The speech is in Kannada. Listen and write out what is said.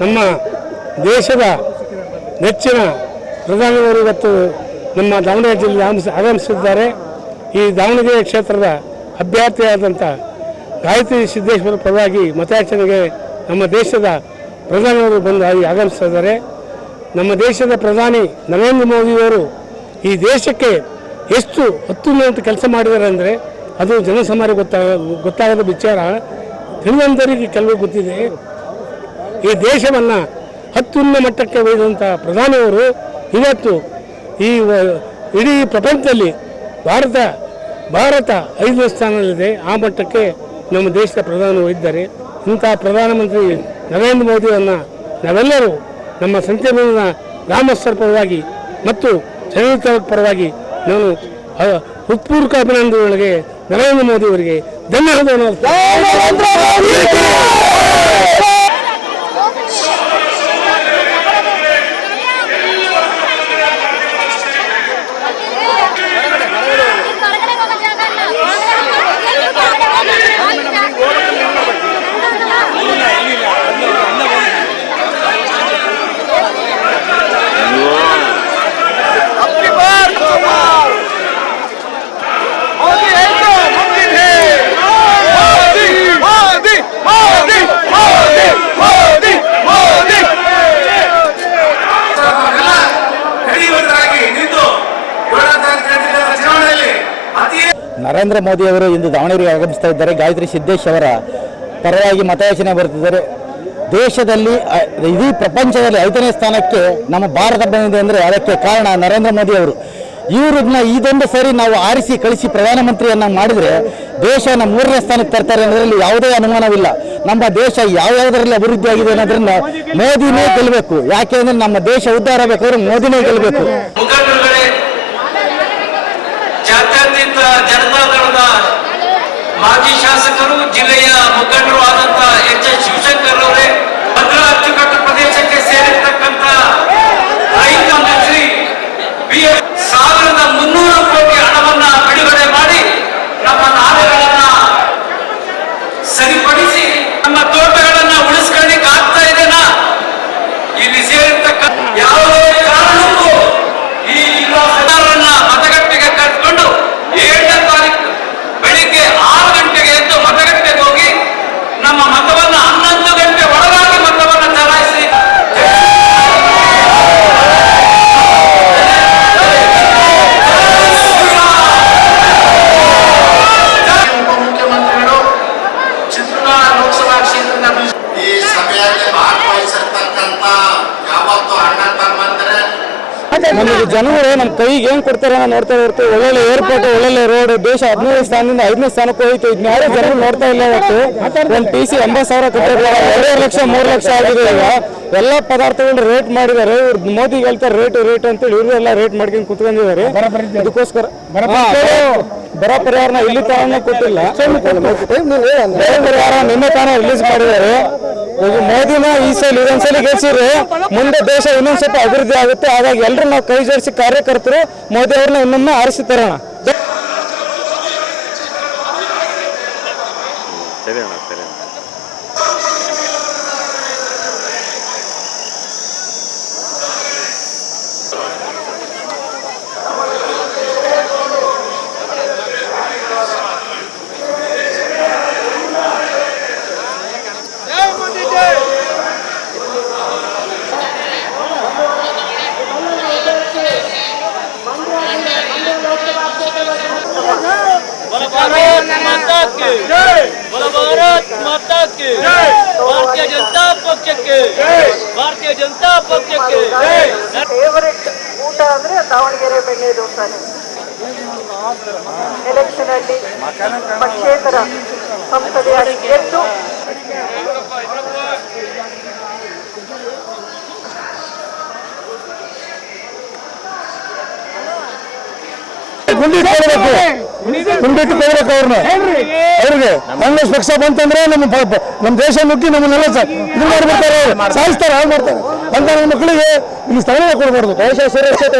ನಮ್ಮ ದೇಶದ ನೆಚ್ಚಿನ ಪ್ರಧಾನಿಯವರು ಇವತ್ತು ನಮ್ಮ ದಾವಣಗೆರೆ ಜಿಲ್ಲೆ ಆಗಮಿಸಿದ್ದಾರೆ. ಈ ದಾವಣಗೆರೆ ಕ್ಷೇತ್ರದ ಅಭ್ಯರ್ಥಿಯಾದಂಥ ಗಾಯತ್ರಿ ಸಿದ್ದೇಶ್ವರ ಪರವಾಗಿ ಮತಯಾಚನೆಗೆ ನಮ್ಮ ದೇಶದ ಪ್ರಧಾನಿಯವರು ಬಂದು ಆಗಮಿಸ್ತಾ ಆಗಮಿಸಿದ್ದಾರೆ. ನಮ್ಮ ದೇಶದ ಪ್ರಧಾನಿ ನರೇಂದ್ರ ಮೋದಿಯವರು ಈ ದೇಶಕ್ಕೆ ಎಷ್ಟು ಅತ್ಯುನ್ನತ ಕೆಲಸ ಮಾಡಿದ್ದಾರೆ ಅಂದರೆ ಅದು ಜನಸಾಮಾನ್ಯ ಗೊತ್ತಾಗ, ಗೊತ್ತಾಗದ ವಿಚಾರ. ತಿಳಿದಂತರಿಗೆ ಕೆಲವು ಗೊತ್ತಿದೆ. ಈ ದೇಶವನ್ನು ಅತ್ಯುನ್ನ ಮಟ್ಟಕ್ಕೆ ಒಯ್ದಂಥ ಪ್ರಧಾನಿಯವರು ಇವತ್ತು ಈ ಇಡೀ ಪ್ರಪಂಚದಲ್ಲಿ ಭಾರತ ಭಾರತ ಐದನೇ ಸ್ಥಾನದಲ್ಲಿದೆ. ಆ ಮಟ್ಟಕ್ಕೆ ನಮ್ಮ ದೇಶದ ಪ್ರಧಾನಿ ಒಯ್ದಿದ್ದಾರೆ ಇಂಥ ಪ್ರಧಾನಮಂತ್ರಿ ನರೇಂದ್ರ ಮೋದಿಯನ್ನು ನಾವೆಲ್ಲರೂ ನಮ್ಮ ಸಂಚಲನ ಗ್ರಾಮಸ್ಥರ ಪರವಾಗಿ ಮತ್ತು ಜನರ ಪರವಾಗಿ ನಾನು ಹೃತ್ಪೂರ್ವಕ ಅಭಿನಂದನೆಗಳಿಗೆ ನರೇಂದ್ರ ಮೋದಿ ಅವರಿಗೆ ಧನ್ಯವಾದವನ್ನು ನರೇಂದ್ರ ಮೋದಿ ಅವರು ಇಂದು ದಾವಣಗೆರೆಗೆ ಆಗಮಿಸ್ತಾ ಇದ್ದಾರೆ. ಗಾಯತ್ರಿ ಸಿದ್ದೇಶ್ ಅವರ ಪರವಾಗಿ ಮತಯಾಚನೆ ಬರುತ್ತಿದ್ದಾರೆ. ದೇಶದಲ್ಲಿ ಇಡೀ ಪ್ರಪಂಚದಲ್ಲಿ ಐದನೇ ಸ್ಥಾನಕ್ಕೆ ನಮ್ಮ ಭಾರತ ಬಂದಿದೆ ಅಂದರೆ ಅದಕ್ಕೆ ಕಾರಣ ನರೇಂದ್ರ ಮೋದಿ ಅವರು. ಇವ್ರನ್ನ ಇದೊಂದು ಸರಿ ನಾವು ಆರಿಸಿ ಕಳಿಸಿ ಪ್ರಧಾನಮಂತ್ರಿಯನ್ನು ಮಾಡಿದರೆ ದೇಶನ ಮೂರನೇ ಸ್ಥಾನಕ್ಕೆ ತರ್ತಾರೆ ಅನ್ನೋದ್ರಲ್ಲಿ ಯಾವುದೇ ಅನುಮಾನವಿಲ್ಲ. ನಮ್ಮ ದೇಶ ಯಾವ್ಯಾವುದರಲ್ಲಿ ಅಭಿವೃದ್ಧಿ ಆಗಿದೆ ಅನ್ನೋದ್ರಿಂದ ಮೋದಿನೇ ಗೆಲ್ಲಬೇಕು ಯಾಕೆಂದ್ರೆ ನಮ್ಮ ದೇಶ ಉದ್ಧಾರ ಆಗಬೇಕಾದ್ರೆ ಮೋದಿನೇ ಗೆಲ್ಲಬೇಕು ಮಾಜಿ ಶಾಸಕರು ಚಿತ್ರದುರ್ಗ ಲೋಕಸಭಾ ಕ್ಷೇತ್ರದ ಈ ಸಭೆಯಲ್ಲಿ ಭಾಗವಹಿಸಿರ್ತಕ್ಕಂಥ ಯಾವತ್ತು ಅಣ್ಣ ತಮ್ಮಂದರೆ ನಮಗೆ ಜನರು ನಮ್ಮ ಕೈಗೆ ಏನ್ ಕೊಡ್ತಾರೆ ನೋಡ್ತಾ ಇರ್ತೀವಿ. ಒಳ್ಳೊಳ್ಳೆ ಏರ್ಪೋರ್ಟ್ ಒಳ್ಳೊಳ್ಳೆ ರೋಡ್ ದೇಶ ಹದಿನೈದು ಸ್ಥಾನದಿಂದ ಐದನೇ ಸ್ಥಾನಕ್ಕೆ ಹೋಯ್ತು. ಇದನ್ನ ಯಾರು ಜನರು ನೋಡ್ತಾ ಇಲ್ಲ ಇವತ್ತು. ಒಂದು ಟಿ ಸಿ ಎಂಬತ್ತು ಸಾವಿರ ಕಟ್ಟಿದ್ದಾರೆ ಎರಡೂವರೆ ಲಕ್ಷ ಮೂರು ಲಕ್ಷ ಆಗಿದೆ ಈಗ. ಎಲ್ಲ ಪದಾರ್ಥಗಳನ್ನ ರೇಟ್ ಮಾಡಿದ್ದಾರೆ. ಇವ್ರು ಮೋದಿ ಹೇಳ್ತಾರೆ ರೇಟ್ ರೇಟ್ ಅಂತೇಳಿ. ಇವರು ಎಲ್ಲ ರೇಟ್ ಮಾಡ್ಕೊಂಡು ಕುತ್ಕೊಂಡಿದ್ದಾರೆ. ಅದಕ್ಕೋಸ್ಕರ ಬರ ಪರಿಹಾರನ ಇಲ್ಲಿ ತಾನೇ ಕೊಟ್ಟಿಲ್ಲ. ಬರ ಪರಿಹಾರ ನಿನ್ನೆ ತಾನೇ ರಿಲೀಸ್ ಮಾಡಿದ್ದಾರೆ. ಮೋದಿನ ಈ ಸಲ ಇದೊಂದ್ಸಲಿ ಗೆಲ್ಸಿದ್ರೆ ಮುಂದೆ ದೇಶ ಇನ್ನೊಂದ್ ಸ್ವಲ್ಪ ಅಭಿವೃದ್ಧಿ ಆಗುತ್ತೆ. ಹಾಗಾಗಿ ಎಲ್ಲರೂ ನಾವು ಕೈ ಜೋಡಿಸಿ ಕಾರ್ಯಕರ್ತರು ಮೋದಿ ಅವ್ರನ್ನ ಇನ್ನೊಮ್ಮೆ ಆರಿಸಿ ತರೋಣ. जय ದಾವಣಗೆರೆ ಬೆಣ್ಣೆ ದೋಸೆನೆ ಎಲೆಕ್ಷನ್ ಅಲ್ಲಿ ಪಕ್ಷೇತರ ಸಂಸದೆಯಾಗಿ ಗೆದ್ದು ಗುಂಡಿಟ್ಟು ಕೊಡ್ಬೇಕು ಗುಂಡಿಟ್ಟು ಕೊಡ್ಬೇಕು ಅವ್ರನ್ನ ಅವ್ರಿಗೆ ಕಾಂಗ್ರೆಸ್ ಪಕ್ಷ ಬಂತಂದ್ರೆ ನಮ್ಮ ಪ- ಪ- ನಮ್ಮ ದೇಶ ನುಗ್ಗಿ ನಮ್ಮನ್ನೆಲ್ಲ ಸ- ಇದು ಮಾಡ್ಬಿಡ್ತಾರೆ ಅವ್ರು. ಸಾಯಿಸ್ತಾರೆ ಹಾಳು ಮಾಡ್ತಾರೆ ಅಂತ ನಮ್ಮ ಮಕ್ಕಳಿಗೆ ಇಲ್ಲಿ ಸ್ಥಳ ಕೊಡಬಾರ್ದು. ದೇಶ ಸುರಕ್ಷತೆ